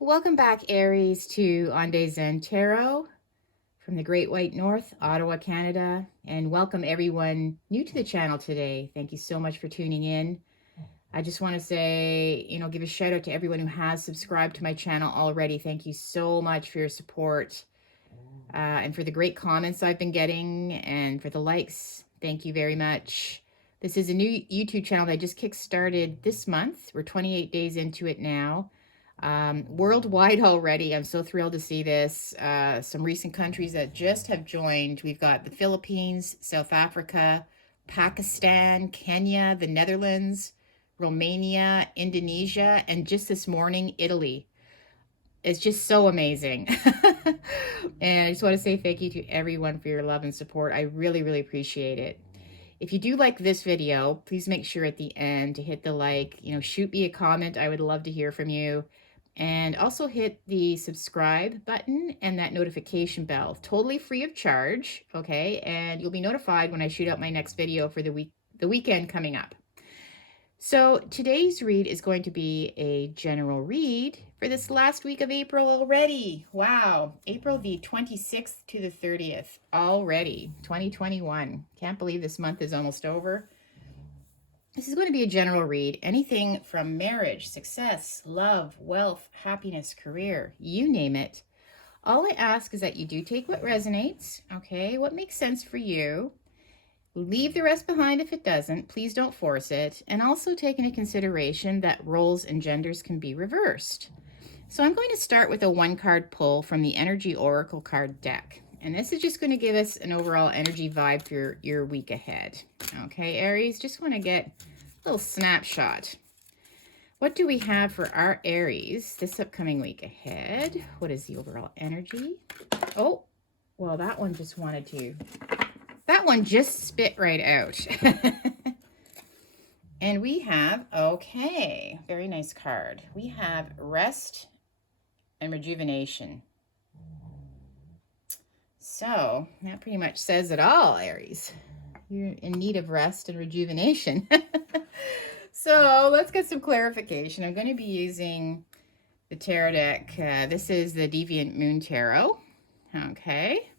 Welcome back, Aries, to On Day Zen Tarot from the Great White North, Ottawa, Canada. And welcome everyone new to the channel today. Thank you so much for tuning in. I just want to say, give a shout out to everyone who has subscribed to my channel already. Thank you so much for your support and for the great comments I've been getting and for the likes. Thank you very much. This is a new YouTube channel that I just kickstarted this month. We're 28 days into it now. Worldwide already. I'm so thrilled to see this. Some recent countries that just have joined. We've got the Philippines, South Africa, Pakistan, Kenya, the Netherlands, Romania, Indonesia, and just this morning, Italy. It's just so amazing. And I just want to say thank you to everyone for your love and support. I really, really appreciate it. If you do like this video, please make sure at the end to hit the like, shoot me a comment. I would love to hear from you. And also hit the subscribe button and that notification bell. Totally free of charge, okay? And you'll be notified when I shoot out my next video for the weekend coming up. So today's read is going to be a general read for this last week of April already. Wow, April the 26th to the 30th already, 2021. Can't believe this month is almost over. This is going to be a general read. Anything from marriage, success, love, wealth, happiness, career, you name it. All I ask is that you do take what resonates, okay? What makes sense for you. Leave the rest behind if it doesn't. Please don't force it. And also take into consideration that roles and genders can be reversed. So I'm going to start with a one-card pull from the Energy Oracle card deck. And this is just going to give us an overall energy vibe for your week ahead. Okay, Aries, just want to get a little snapshot. What do we have for our Aries this upcoming week ahead? What is the overall energy? Oh, well, that one just wanted to... That one just spit right out. And we have, okay, very nice card. We have rest and rejuvenation. So that pretty much says it all, Aries. You're in need of rest and rejuvenation. So let's get some clarification. I'm going to be using the tarot deck. This is the Deviant Moon Tarot. Okay.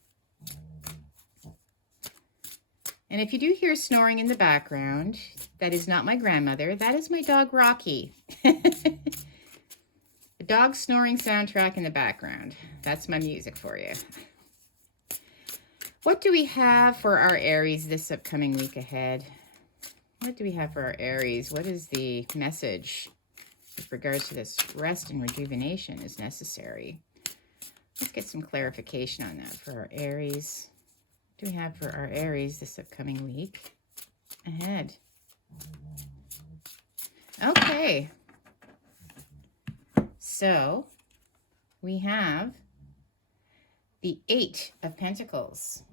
And if you do hear snoring in the background, that is not my grandmother. That is my dog, Rocky. The dog snoring soundtrack in the background. That's my music for you. What do we have for our Aries this upcoming week ahead? What do we have for our Aries? What is the message with regards to this rest and rejuvenation is necessary? Let's get some clarification on that for our Aries. What do we have for our Aries this upcoming week ahead? Okay. So we have the 8 of Pentacles.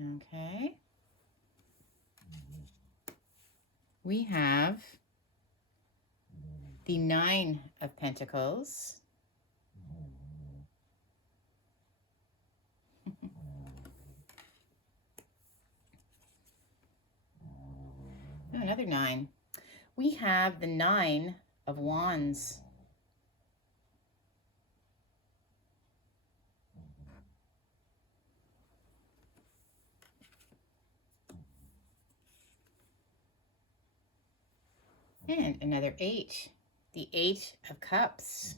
Okay. We have the 9 of Pentacles. Oh, another 9. We have the 9 of Wands. And another 8, the 8 of Cups.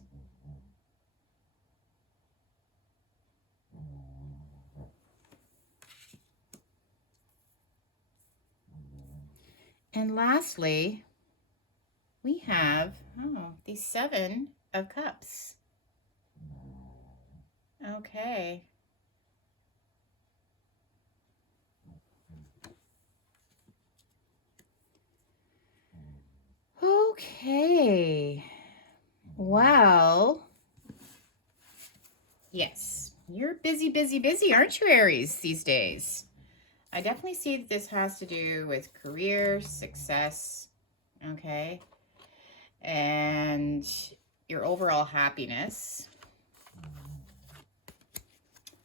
And lastly, we have, the 7 of Cups. Okay. Okay. Well, yes, you're busy, busy, busy, aren't you, Aries, these days? I definitely see that this has to do with career, success, okay, and your overall happiness.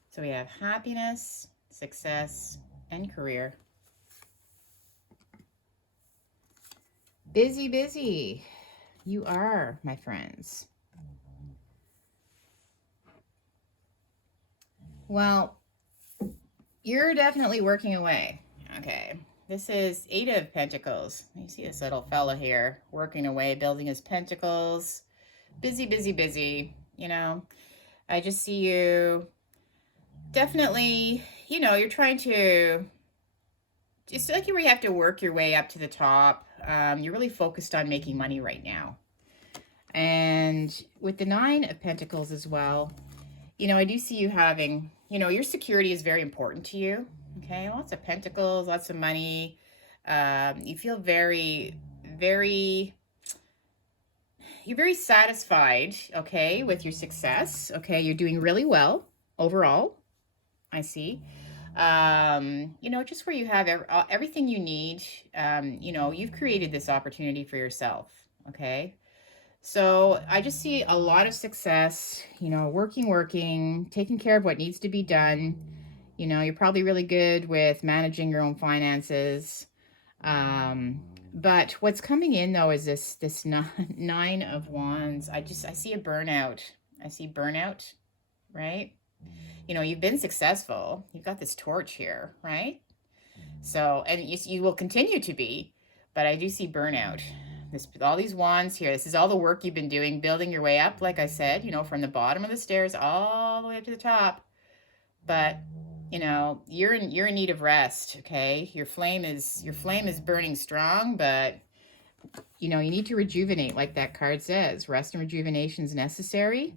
So we have happiness, success, and career. Busy, busy. You are, my friends. Well, you're definitely working away. Okay. This is Eight of Pentacles. You see this little fella here working away, building his pentacles. Busy, busy, busy. You know, I just see you definitely, you're trying to, it's like where you have to work your way up to the top. You're really focused on making money right now. And with the Nine of Pentacles as well, I do see you having, your security is very important to you. Okay, lots of pentacles, lots of money. You feel very, very, you're very satisfied, okay, with your success. Okay, you're doing really well overall, I see. Just where you have everything you need. You've created this opportunity for yourself, okay? So I just see a lot of success, working, taking care of what needs to be done. You're probably really good with managing your own finances. But what's coming in though is this Nine of Wands. I see a burnout. I see burnout, right? You've been successful. You've got this torch here, right? So, and you will continue to be, but I do see burnout. All these wands here, this is all the work you've been doing, building your way up, like I said, from the bottom of the stairs all the way up to the top. But, you're in need of rest, okay? Your flame is burning strong, but you need to rejuvenate, like that card says. Rest and rejuvenation is necessary.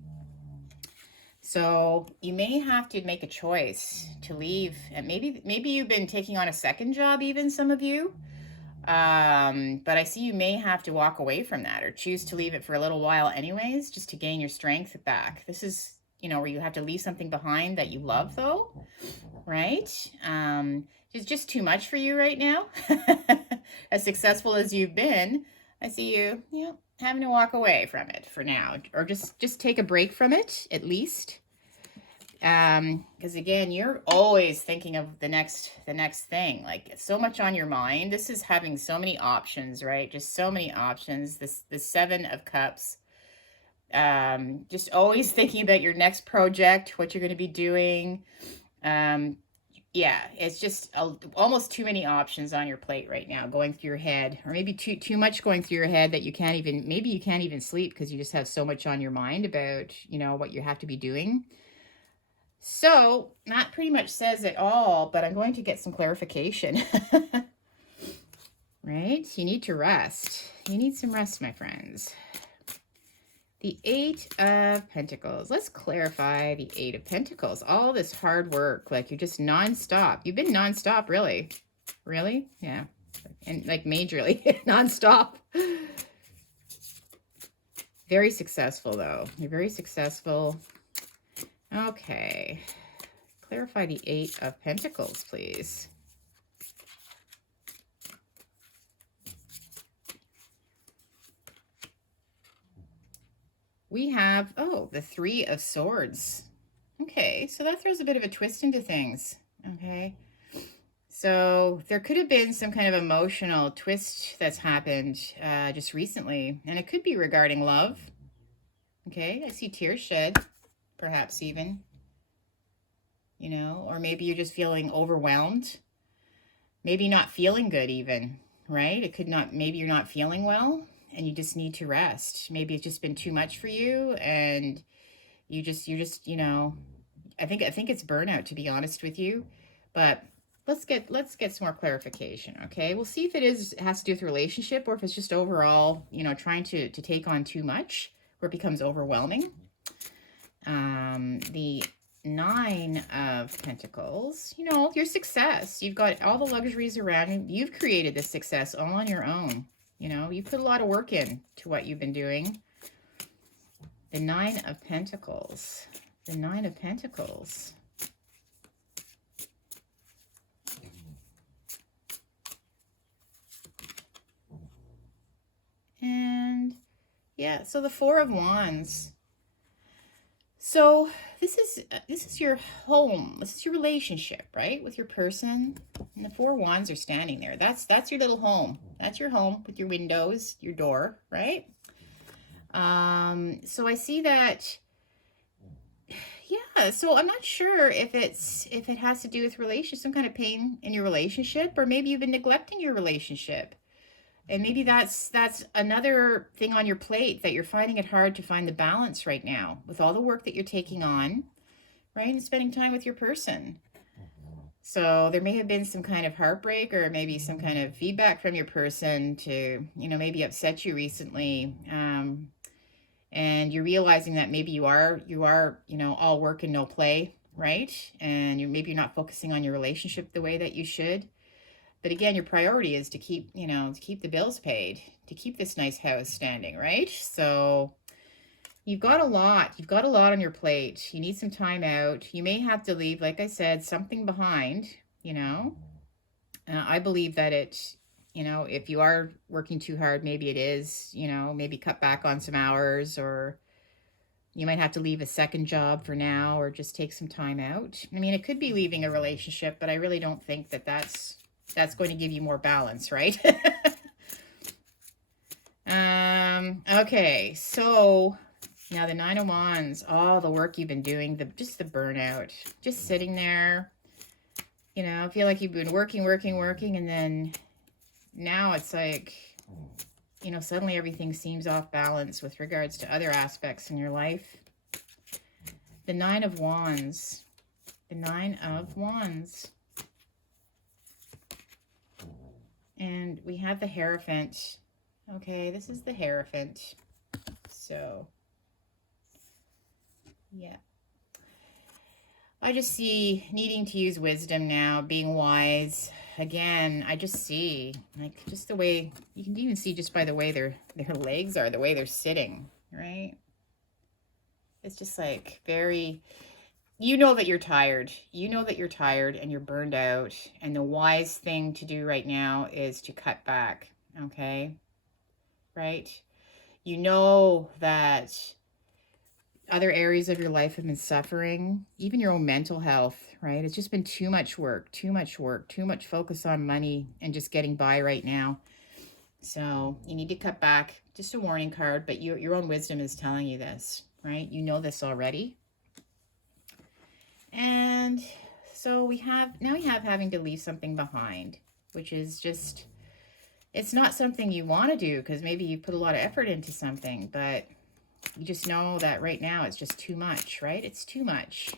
So you may have to make a choice to leave, and maybe you've been taking on a second job, even some of you. But I see you may have to walk away from that or choose to leave it for a little while anyways, just to gain your strength back. This is, where you have to leave something behind that you love though, right? It's just too much for you right now. As successful as you've been, I see you, having to walk away from it for now, or just take a break from it at least. Because again, you're always thinking of the next thing, like so much on your mind. This is having so many options, right? Just so many options. The Seven of Cups. Just always thinking about your next project, what you're going to be doing. Yeah, it's just almost too many options on your plate right now going through your head, or maybe too much going through your head that you can't even sleep because you just have so much on your mind about, what you have to be doing. So that pretty much says it all, but I'm going to get some clarification. Right? You need to rest. You need some rest, my friends. The Eight of Pentacles. Let's clarify the Eight of Pentacles. All this hard work, like you're just nonstop. You've been nonstop, really. Really? Yeah. And like majorly nonstop. Very successful, though. You're very successful. Okay. Clarify the Eight of Pentacles, please. We have, the Three of Swords. Okay, so that throws a bit of a twist into things. Okay. So there could have been some kind of emotional twist that's happened just recently, and it could be regarding love. Okay, I see tears shed, perhaps even, or maybe you're just feeling overwhelmed, maybe not feeling good even, right? It could not, maybe you're not feeling well and you just need to rest. Maybe it's just been too much for you and you're just, I think it's burnout, to be honest with you, but let's get some more clarification. Okay, we'll see if it has to do with relationship or if it's just overall, trying to take on too much where it becomes overwhelming. The Nine of Pentacles, your success. You've got all the luxuries around you. You've created this success all on your own. You put a lot of work in to what you've been doing. The Nine of Pentacles. The Nine of Pentacles. And yeah, so the Four of Wands. So this is your home. This is your relationship, right? With your person. And the Four Wands are standing there. That's your little home. That's your home with your windows, your door, right? So I see that, yeah, so I'm not sure if it has to do with some kind of pain in your relationship, or maybe you've been neglecting your relationship. And maybe that's another thing on your plate, that you're finding it hard to find the balance right now with all the work that you're taking on, right? And spending time with your person. So there may have been some kind of heartbreak, or maybe some kind of feedback from your person to, maybe upset you recently. And you're realizing that maybe you are, all work and no play, right? And maybe you're not focusing on your relationship the way that you should. But again, your priority is to keep the bills paid, to keep this nice house standing, right? So you've got a lot on your plate. You need some time out. You may have to leave, like I said, something behind, you know. I believe that if you are working too hard, maybe it is, maybe cut back on some hours, or you might have to leave a second job for now, or just take some time out. I mean, it could be leaving a relationship, but I really don't think that that's going to give you more balance, right? Okay, so now the Nine of Wands, all the work you've been doing, just the burnout, just sitting there, I feel like you've been working, and then now it's like, suddenly everything seems off balance with regards to other aspects in your life. The Nine of Wands, the Nine of Wands. And we have the Hierophant. Okay, this is the Hierophant. So, yeah. I just see needing to use wisdom now, being wise. Again, I just see, like, just the way, you can even see just by the way their legs are, the way they're sitting, right? It's just like very, that you're tired. That you're tired and you're burned out. And the wise thing to do right now is to cut back, okay? Right? You know that other areas of your life have been suffering, even your own mental health, right? It's just been too much work, too much focus on money and just getting by right now. So you need to cut back. Just a warning card, but your own wisdom is telling you this, right? You know this already. And so we have having to leave something behind, which is just, it's not something you want to do because maybe you put a lot of effort into something, but you just know that right now it's just too much, right? It's too much.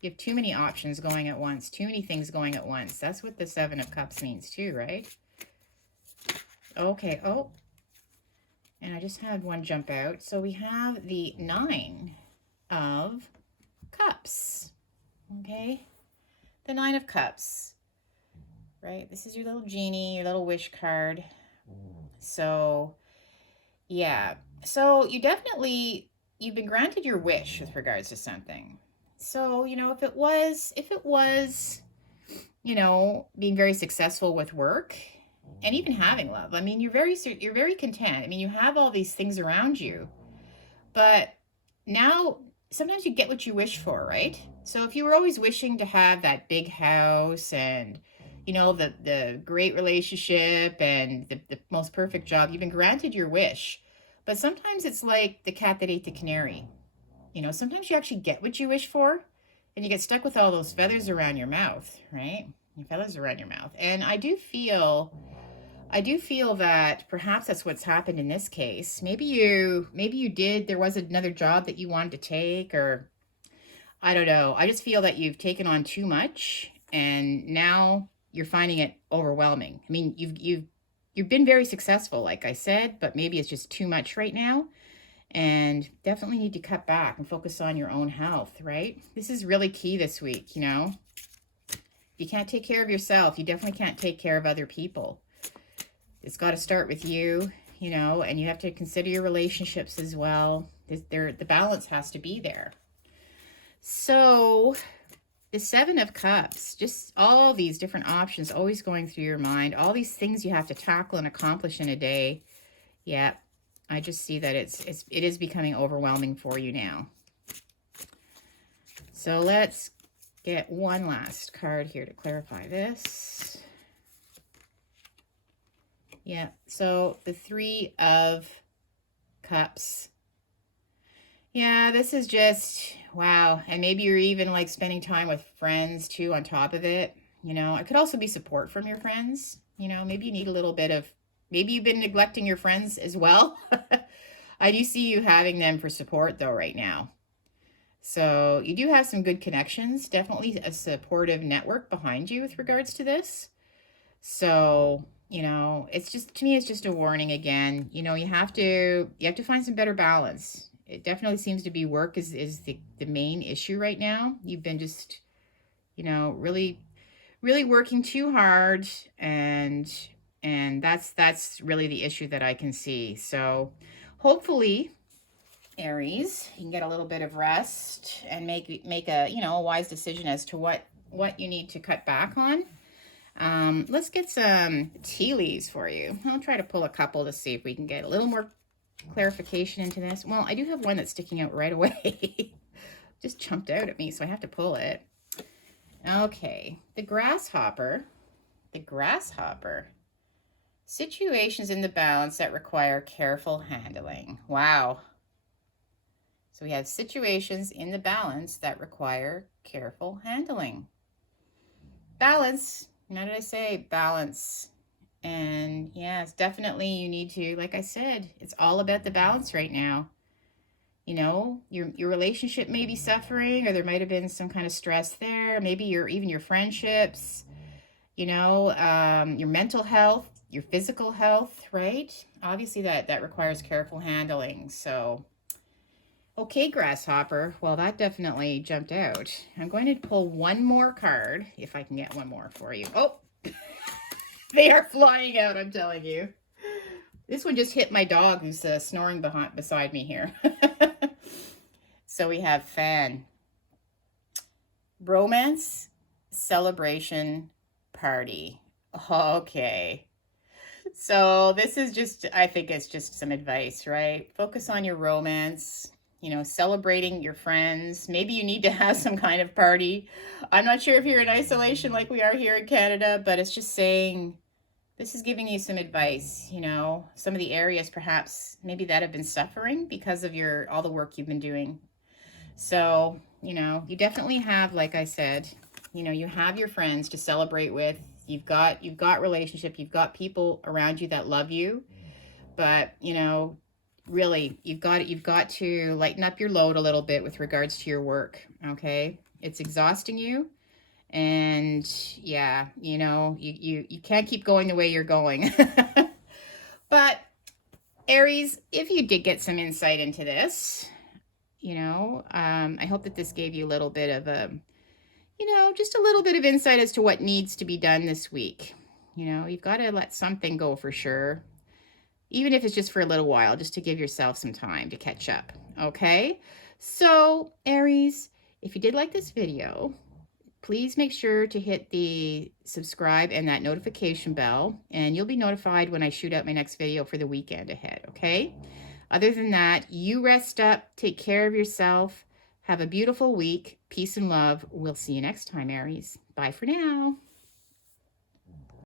You have too many options going at once, too many things going at once. That's what the Seven of Cups means too, right? Okay, oh, and I just had one jump out. So we have the Nine of Cups, okay? The Nine of Cups, right? This is your little genie, your little wish card. So, yeah. So you've been granted your wish with regards to something. So, if it was, being very successful with work and even having love, I mean, you're very content. I mean, you have all these things around you, but now sometimes you get what you wish for, right? So if you were always wishing to have that big house and, the great relationship and the most perfect job, you've been granted your wish. But sometimes it's like the cat that ate the canary. Sometimes you actually get what you wish for and you get stuck with all those feathers around your mouth, right? Your feathers around your mouth. And I do feel that perhaps that's what's happened in this case. Maybe there was another job that you wanted to take, or I don't know. I just feel that you've taken on too much and now you're finding it overwhelming. I mean, you've been very successful, like I said, but maybe it's just too much right now. And definitely need to cut back and focus on your own health, right? This is really key this week, If you can't take care of yourself, you definitely can't take care of other people. It's got to start with you, and you have to consider your relationships as well. The balance has to be there. So the Seven of Cups, just all these different options always going through your mind, all these things you have to tackle and accomplish in a day. Yeah, I just see that it is becoming overwhelming for you now. So let's get one last card here to clarify this. Yeah, so the Three of Cups, Yeah, this is just wow. And maybe you're even like spending time with friends too on top of it. It could also be support from your friends. Maybe you need a little bit of, maybe you've been neglecting your friends as well. I do see you having them for support though right now. So you do have some good connections, definitely a supportive network behind you with regards to this. So, it's just to me it's just a warning again. You have to find some better balance. It definitely seems to be work is the main issue right now. You've been just, really really working too hard and that's really the issue that I can see. So, hopefully Aries, you can get a little bit of rest and make a, a wise decision as to what you need to cut back on. Let's get some tea leaves for you. I'll try to pull a couple to see if we can get a little more clarification into this. Well, I do have one that's sticking out right away. Just jumped out at me, so I have to pull it. Okay, the grasshopper. The grasshopper. Situations in the balance that require careful handling. Wow. So we have situations in the balance that require careful handling. Balance. How did I say balance? And yeah, it's definitely you need to, like I said, it's all about the balance right now. Your relationship may be suffering, or there might have been some kind of stress there. Maybe even your friendships, your mental health, your physical health, right? Obviously that requires careful handling. So, okay, grasshopper. Well, that definitely jumped out. I'm going to pull one more card, if I can get one more for you. Oh, they are flying out, I'm telling you. This one just hit my dog who's snoring beside me here. So we have fan. Romance, celebration, party. Okay. So this is just, I think it's just some advice, right? Focus on your romance, celebrating your friends. Maybe you need to have some kind of party. I'm not sure if you're in isolation like we are here in Canada, but it's just saying, this is giving you some advice, some of the areas perhaps maybe that have been suffering because of all the work you've been doing. So, you definitely have, like I said, you have your friends to celebrate with. You've got relationship, you've got people around you that love you. But, really you've got to lighten up your load a little bit with regards to your work, okay? It's exhausting you. And yeah, you can't keep going the way you're going. But Aries, if you did get some insight into this, I hope that this gave you a little bit of just a little bit of insight as to what needs to be done this week. You've got to let something go for sure, even if it's just for a little while, just to give yourself some time to catch up. Okay. So Aries, if you did like this video, please make sure to hit the subscribe and that notification bell, and you'll be notified when I shoot out my next video for the weekend ahead, okay? Other than that, you rest up, take care of yourself, have a beautiful week, peace and love. We'll see you next time, Aries. Bye for now.